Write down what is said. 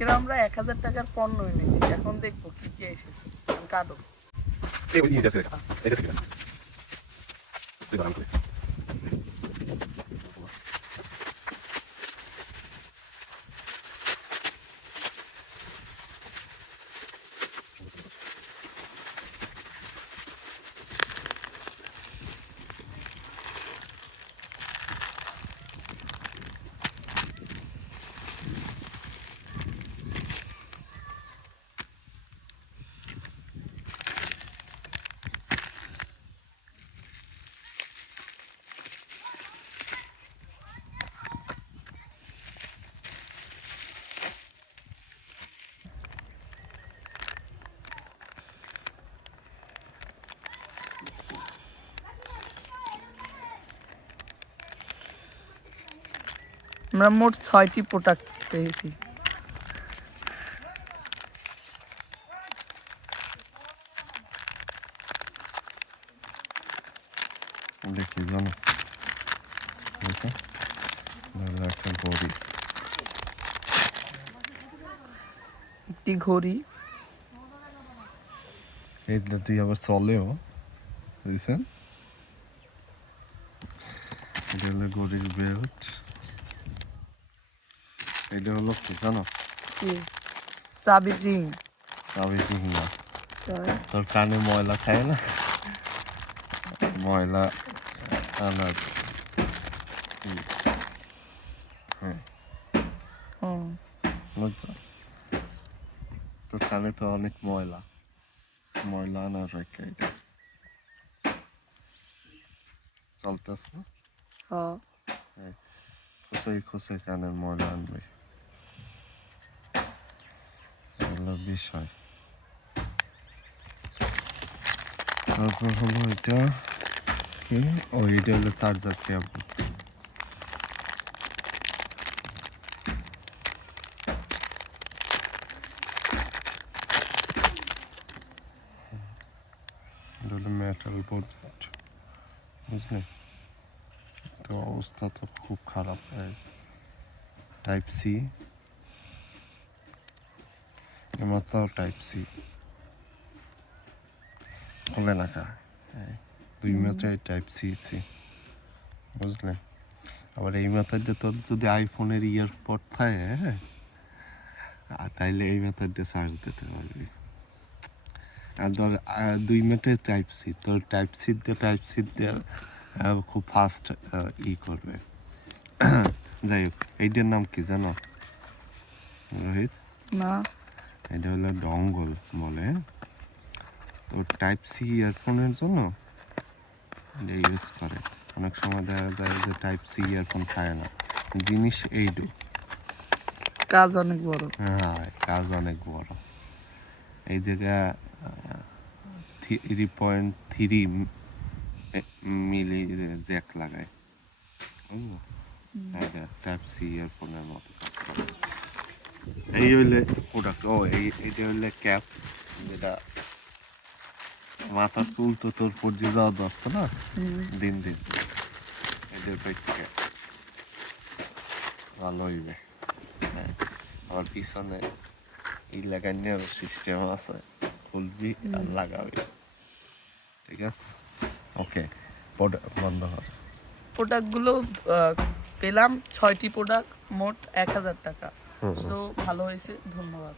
আজকে আমরা 1000 টাকার পণ্য এনেছি, এখন দেখবো কি কি এসেছে। কাটো আমরা মোট 6টি প্রোডাক্ট পেয়েছি। দেখি জানো একটা ঘড়ি, একটি ঘড়ি, এইটা দিয়ে আবার চলেও বুঝছেন। এটা হলো ঘড়ির বেল্ট। এটা হলো কি জানো? চাবি রিং। চাবি রিং না, তোর কানে ময়লা খায় না, ময়লা আনার। হ্যাঁ বুঝছো, তোর কানে তো অনেক ময়লা, ময়লা আনার রেখে এটা চলতেছ না। খুশে খুশে কানের ময়লা আনবে, এগুলো বিষয়। তারপর হলো এটা কি, এটা হলো চার্জার কেবল। এটা হলো মেটাল বোর্ড, বুঝলে। তো অবস্থা তো খুব খারাপ। টাইপ সি, এমাত্র টাইপ সি খোলে না খা, 2 মাত্রায় টাইপ সি, বুঝলে। আবার এই মাথায় দিয়ে তোর যদি আইফোনের ইয়ারপড থাকে, হ্যাঁ, তাইলে এই মাথায় দিয়ে চার্জ দিতে পারবি। আর ধর 2 মিটার টাইপ সি, তোর টাইপ সি দিয়ে খুব ফাস্ট করবে। যাই হোক, এইটার নাম কি জানো রোহিত? না, এটা হলো ডঙ্গল বলে। তো টাইপ সি ইয়ারফোনের জন্য এটা ইউজ করে। অনেক সময় দেখা যায় যে টাইপ সি ইয়ারফোন খায় না, জিনিস এইটু, কাজ অনেক বড়। হ্যাঁ, কাজ অনেক বড়। এই জায়গা 3.3 মিলি জ্যাক লাগায়, বুঝলো। টাইপ সি ইয়ারফোনের মতো কাজ করে। এই হইলে প্রোডাক্ট। এইটা হইলে ক্যাপ, যেটা মাথার চুল তো তোর পর্যে যাওয়া ধরছে না দিন দিন, এদের পেট থেকে ভালো হইবে। হ্যাঁ, আমার পিছনে লাগানোর সিস্টেম আছে, খুলবি আর লাগাবি, ঠিক আছে। ওকে, বন্ধ কর। প্রোডাক্টগুলো পেলাম 6টি প্রোডাক্ট, মোট 1000 টাকা। তো ভালো হয়েছে, ধন্যবাদ।